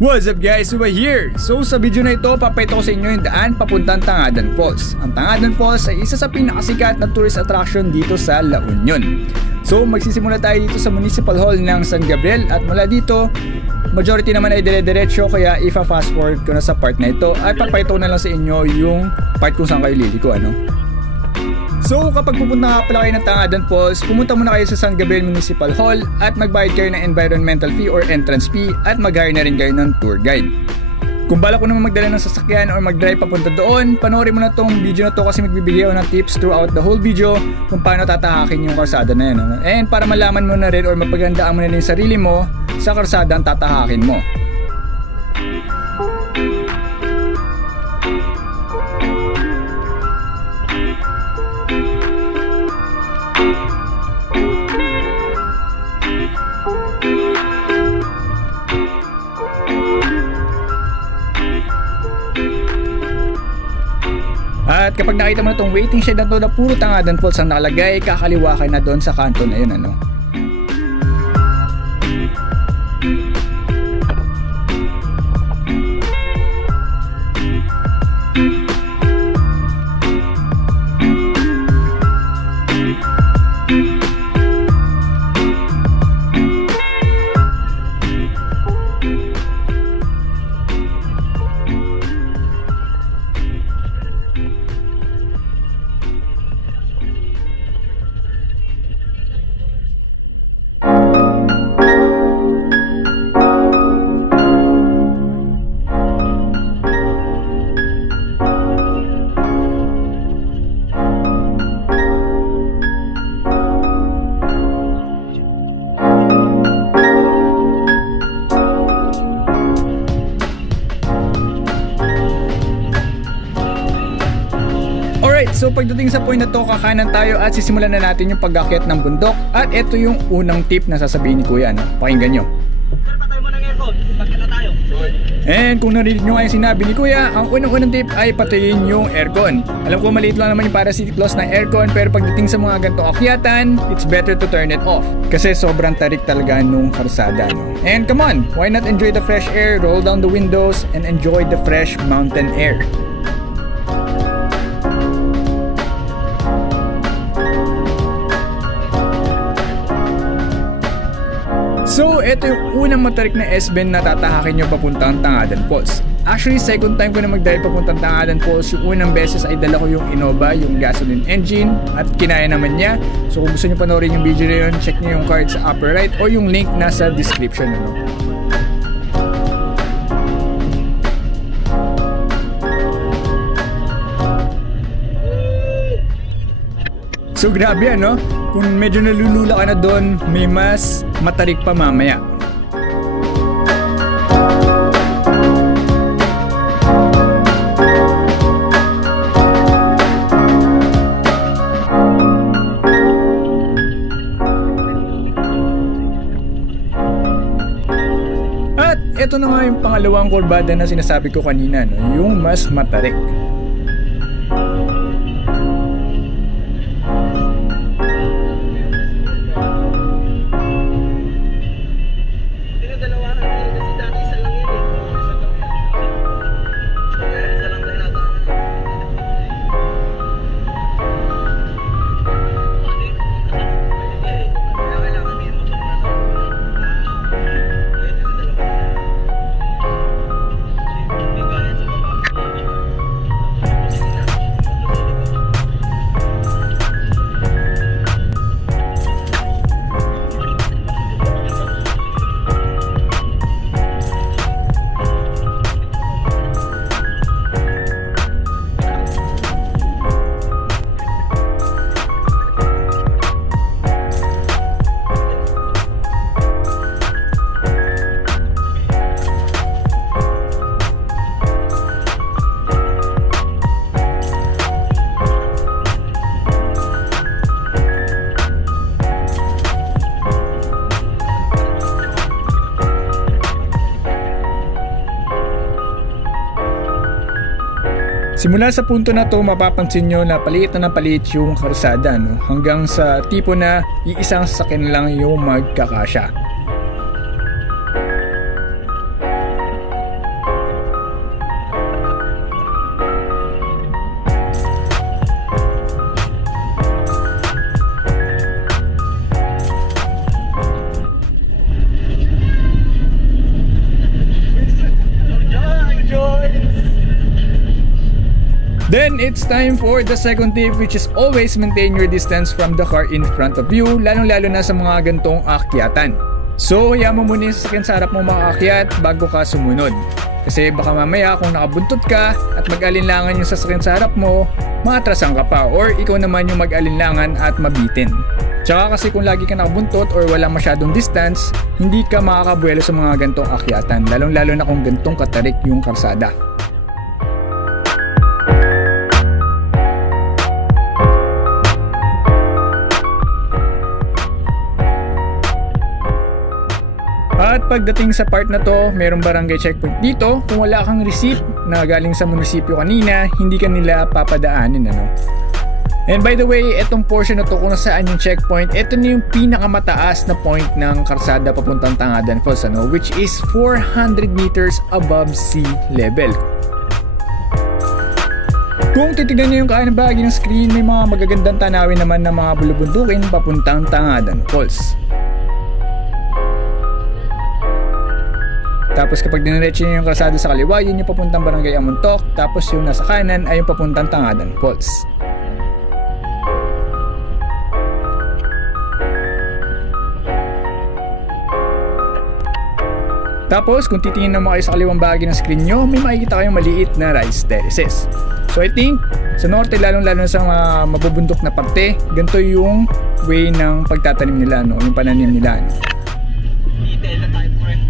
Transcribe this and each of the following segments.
What's up guys, Uba here! So sa video na ito, papayto ko sa inyo yung daan papuntang Tangadan Falls. Ang Tangadan Falls ay isa sa pinakasikat na tourist attraction dito sa La Union. So magsisimula tayo dito sa Municipal Hall ng San Gabriel at mula dito, majority naman ay dire-diretso, kaya fast forward ko na sa part na ito at papayto ko na lang sa inyo yung part kung saan kayo liliko, ano? So kapag pupunta nga pala kayo ng Tangadan Falls, pumunta muna kayo sa San Gabriel Municipal Hall at magbayad kayo ng environmental fee or entrance fee at mag-hire na rin kayo ng tour guide. Kung balak ko naman magdala ng sasakyan or mag-drive papunta doon, panoorin mo na tong video na to kasi magbibigay ako ng tips throughout the whole video kung paano tatahakin yung karsada na yan. And para malaman mo na rin or mapagandaan mo na rin sarili mo sa karsada ang tatahakin mo. At kapag nakita mo na itong waiting shed na to na puro Tangadan Falls ang nakalagay, kakaliwa ka na doon sa kanto na yun, ano. So pagdating sa point na to, kakanan tayo at sisimulan na natin yung pag-akyat ng bundok. At ito yung unang tip na sasabihin ni Kuya, no? Pakinggan nyo. Patay mo ng aircon, pagkala tayo. And kung narinig nyo nga yung sinabi ni Kuya, ang unang tip ay patayin yung aircon. Alam ko maliit lang naman yung para city close ng aircon, pero pagdating sa mga ganitong akyatan, it's better to turn it off. Kasi sobrang tarik talaga nung karsada, no? And come on, why not enjoy the fresh air, roll down the windows, and enjoy the fresh mountain air. So, ito yung unang matarik na S-bend na tatahakin nyo papuntang Tangadan Falls. Actually, second time ko na mag-drive papuntang Tangadan Falls. Yung unang beses ay dala ko yung Innova, yung gasoline engine, at kinaya naman niya. So, kung gusto nyo panoorin yung video na yun, check nyo yung card sa upper right or yung link nasa description. Ano? So, grabe, ano? Kung medyo nalulula ka na doon, may mas matarik pa mamaya. At ito na nga yung pangalawang kurbada na sinasabi ko kanina, no? Yung mas matarik. Simula sa punto na to, mapapansin nyo na paliit na paliit yung karsada, no? Hanggang sa tipo na iisang sasakyan lang yung magkakasya. Then it's time for the second tip, which is always maintain your distance from the car in front of you, lalong-lalo na sa mga gantong akyatan. So hayaan mo muna yung sasakyan sa harap mo makaakyat bago ka sumunod. Kasi baka mamaya kung nakabuntot ka at mag-alinlangan yung sasakyan sa harap mo, maatrasan ka pa or ikaw naman yung mag-alinlangan at mabitin. Tsaka kasi kung lagi ka nakabuntot or wala masyadong distance, hindi ka makakabuelo sa mga gantong akyatan, lalong-lalo na kung gantong katarik yung karsada. At pagdating sa part na to, mayroong barangay checkpoint dito. Kung wala kang receipt na galing sa munisipyo kanina, hindi ka nila papadaanin, ano? And by the way, etong portion na to kung nasaan yung checkpoint, ito na yung pinakamataas na point ng karsada papuntang Tangadan Falls, ano? Which is 400 meters above sea level. Kung titignan nyo yung kaanang bahagi ng screen, may mga magagandang tanawin naman ng mga bulubundukin papuntang Tangadan Falls. Tapos kapag diniretso nyo yung kalsada sa kaliwa, yun yung papuntang Barangay Amontok. Tapos yung nasa kanan ay yung papuntang Tangadan Falls. Tapos kung titingin naman kayo sa kaliwang bahagi ng screen nyo, may makikita kayong maliit na rice terraces. So I think sa norte, lalong-lalo sa mga mabubundok na parte, ganito yung way ng pagtatanim nila, no? Yung pananim nila, no? Detail na tayo po rin.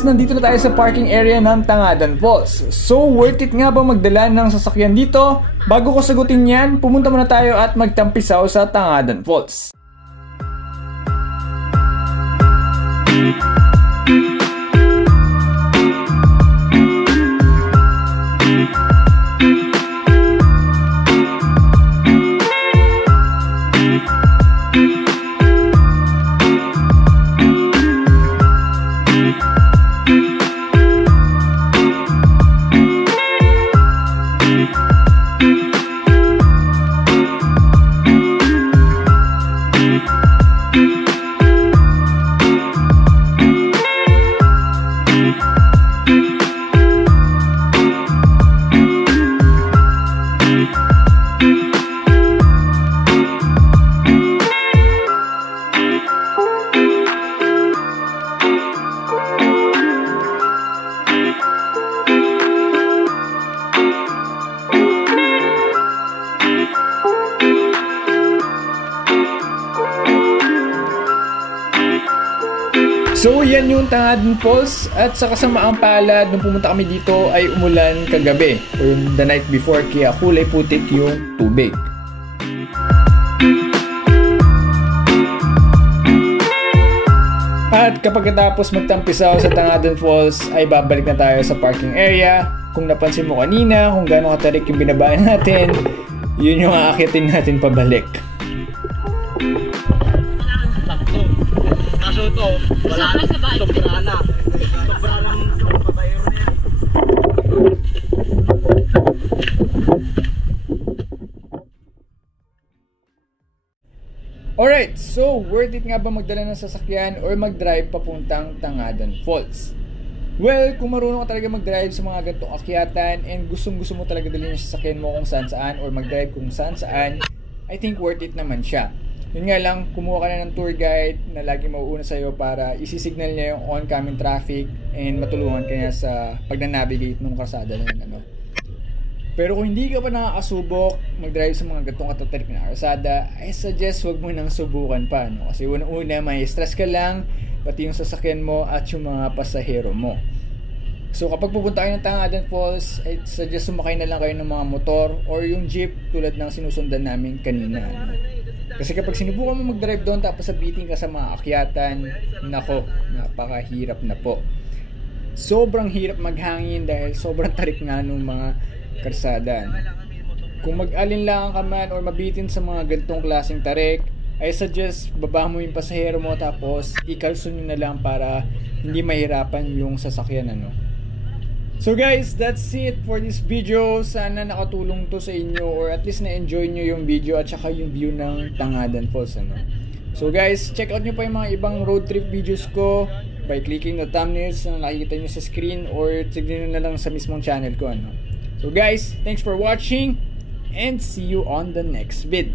guys, nandito na tayo sa parking area ng Tangadan Falls. So, worth it nga ba magdala ng sasakyan dito? Bago ko sagutin yan, pumunta muna tayo at magtampisaw sa Tangadan Falls. So yan yung Tangadan Falls, at sa kasamaang palad nung pumunta kami dito ay umulan kagabi or the night before, kaya kulay putik yung tubig. At kapag natapos magtampisaw sa Tangadan Falls ay babalik na tayo sa parking area. Kung napansin mo kanina kung gaano katarik yung binabaan natin, yun yung aakitin natin pabalik. Kaso ito, wala na, sobra na. Sobra lang yung pabayero na yan. Alright, so worth it nga ba magdala ng sasakyan or mag-drive papuntang Tangadan Falls? Well, kung marunong ka talaga mag-drive sa mga ganitong akyatan and gustong-gusto mo talaga dalhin yung sasakyan mo kung saan-saan or mag-drive kung saan-saan, I think worth it naman siya. Yun nga lang, kumuha ka na ng tour guide na lagi mauuna sa'yo para isisignal niya yung oncoming traffic and matulungan ka niya sa pag-navigate ng kalsada na yun, ano. Pero kung hindi ka pa nakakasubok mag-drive sa mga gantong katatarik na kalsada, I suggest wag mo nang subukan pa, no? Kasi unang-una may stress ka lang, pati yung sasakyan mo at yung mga pasahero mo. So kapag pupunta kayo ng Tangadan Falls, I suggest sumakay na lang kayo ng mga motor or yung jeep tulad ng sinusundan namin kanina, no? Kasi kapag sinubukan mo mag-drive doon tapos sabitin ka sa mga akyatan, nako, napakahirap na po. Sobrang hirap maghangin dahil sobrang tarik nga nung mga kalsada. Kung mag-alinlangan ka man or mabitin sa mga gantong klaseng tarik, I suggest baba mo yung pasahero mo tapos ikalson nyo na lang para hindi mahirapan yung sasakyan, ano. So guys, that's it for this video. Sana nakatulong to sa inyo or at least na-enjoy nyo yung video at saka yung view ng Tangadan Falls, ano. So guys, check out nyo pa yung mga ibang road trip videos ko by clicking the thumbnails na nakikita nyo sa screen or tignan nyo na lang sa mismong channel ko, ano. So guys, thanks for watching and see you on the next vid.